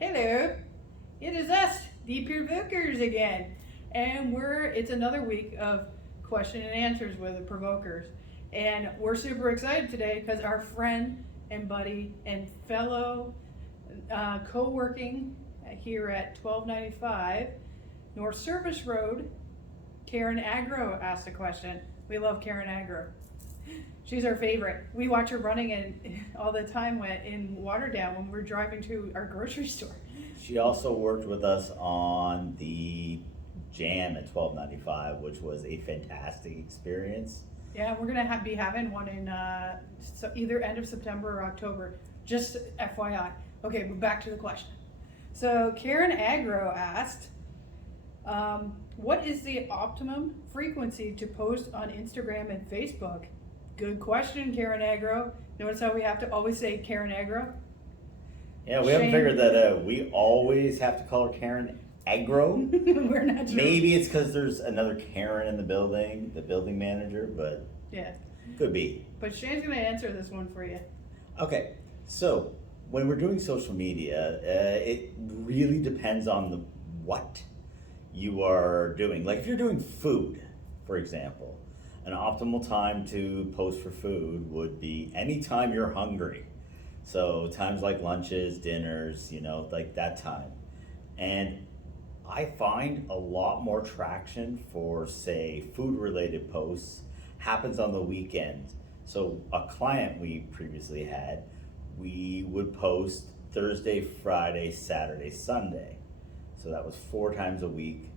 Hello, it is us, the Provokers again, and it's another week of question and answers with the Provokers, and we're super excited today because our friend and buddy and fellow co-working here at 1295 North Service Road, Karen Agro asked a question. We love Karen Agro. She's our favorite. We watch her running in all the time in Waterdown when we're driving to our grocery store. She also worked with us on the Jam at 1295, which was a fantastic experience. Yeah, we're gonna be having one in either end of September or October. Just FYI. Okay, but back to the question. So Karen Agro asked, what is the optimum frequency to post on Instagram and Facebook? Good question, Karen Agro. Notice how we have to always say Karen Agro? Yeah, we haven't figured that out. We always have to call her Karen Agro. We're not sure. Maybe it's because there's another Karen in the building manager, but yeah, could be. But Shane's gonna answer this one for you. Okay, so when we're doing social media, it really depends on what you are doing. Like if you're doing food, for example, an optimal time to post for food would be anytime you're hungry. So times like lunches, dinners, like that time. And I find a lot more traction for, say, food related posts happens on the weekend. So a client we previously had, we would post Thursday, Friday, Saturday, Sunday. So that was 4 times a week,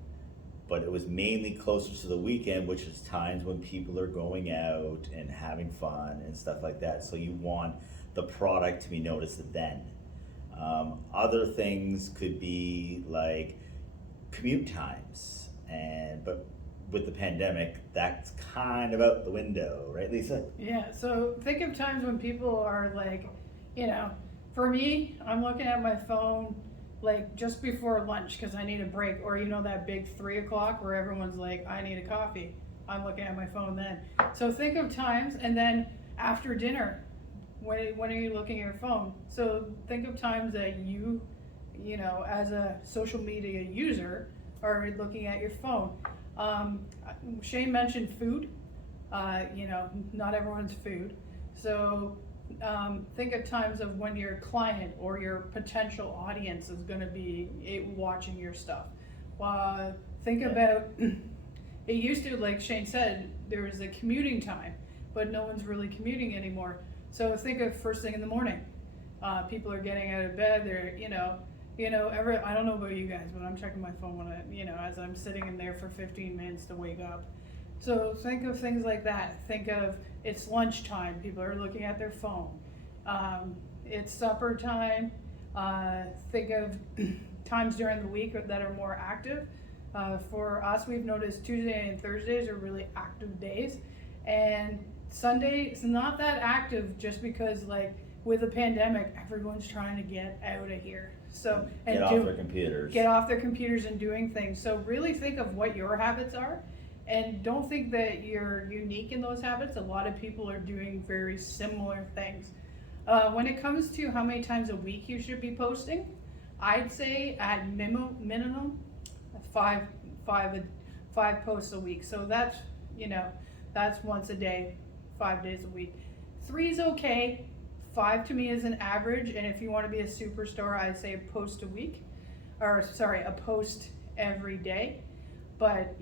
but it was mainly closer to the weekend, which is times when people are going out and having fun and stuff like that. So you want the product to be noticed then. Other things could be like commute times, but with the pandemic, that's kind of out the window, right, Lisa? Yeah, so think of times when people are like, for me, I'm looking at my phone like just before lunch because I need a break, or that big 3 o'clock where everyone's like, I need a coffee. I'm looking at my phone then. So think of times, and then after dinner, when are you looking at your phone? So think of times that you as a social media user are looking at your phone. Shane mentioned food. Not everyone's food. So think of times of when your client or your potential audience is going to be watching your stuff. Think about, it used to, like Shane said, there was a commuting time, but no one's really commuting anymore. So think of first thing in the morning. People are getting out of bed. They're, I don't know about you guys, but I'm checking my phone when as I'm sitting in there for 15 minutes to wake up. So think of things like that. Think of it's lunchtime. People are looking at their phone. It's supper time. Think of times during the week that are more active. For us, we've noticed Tuesday and Thursdays are really active days. And Sunday is not that active just because, like, with the pandemic, everyone's trying to get out of here. So get off their computers and doing things. So really think of what your habits are, and don't think that you're unique in those habits. A lot of people are doing very similar things. When it comes to how many times a week you should be posting, I'd say at minimum 5 posts a week. So that's once a day, 5 days a week. 3 is okay. 5 to me is an average, and if you want to be a superstar, I'd say a post every day. But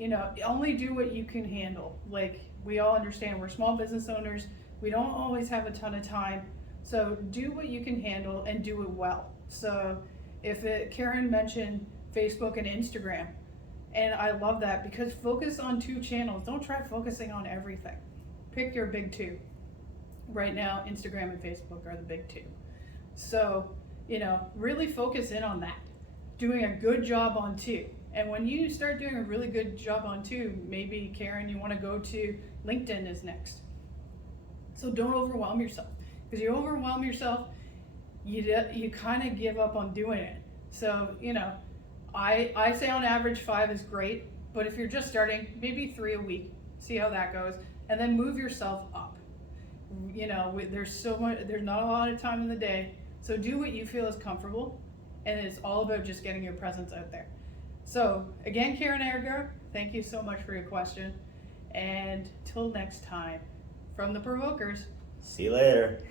only do what you can handle. Like, we all understand we're small business owners. We don't always have a ton of time. So do what you can handle and do it well. So Karen mentioned Facebook and Instagram, and I love that because focus on 2 channels. Don't try focusing on everything. Pick your big 2. Right now, Instagram and Facebook are the big 2. So, really focus in on that. Doing a good job on 2. And when you start doing a really good job on 2, maybe, Karen, you want to go to LinkedIn is next. So don't overwhelm yourself. Because you overwhelm yourself, you kind of give up on doing it. So, I say on average 5 is great. But if you're just starting, maybe 3 a week. See how that goes. And then move yourself up. There's not a lot of time in the day, so do what you feel is comfortable, and it's all about just getting your presence out there. So again, Karen Agro, thank you so much for your question, and till next time, from the Provokers. See you later.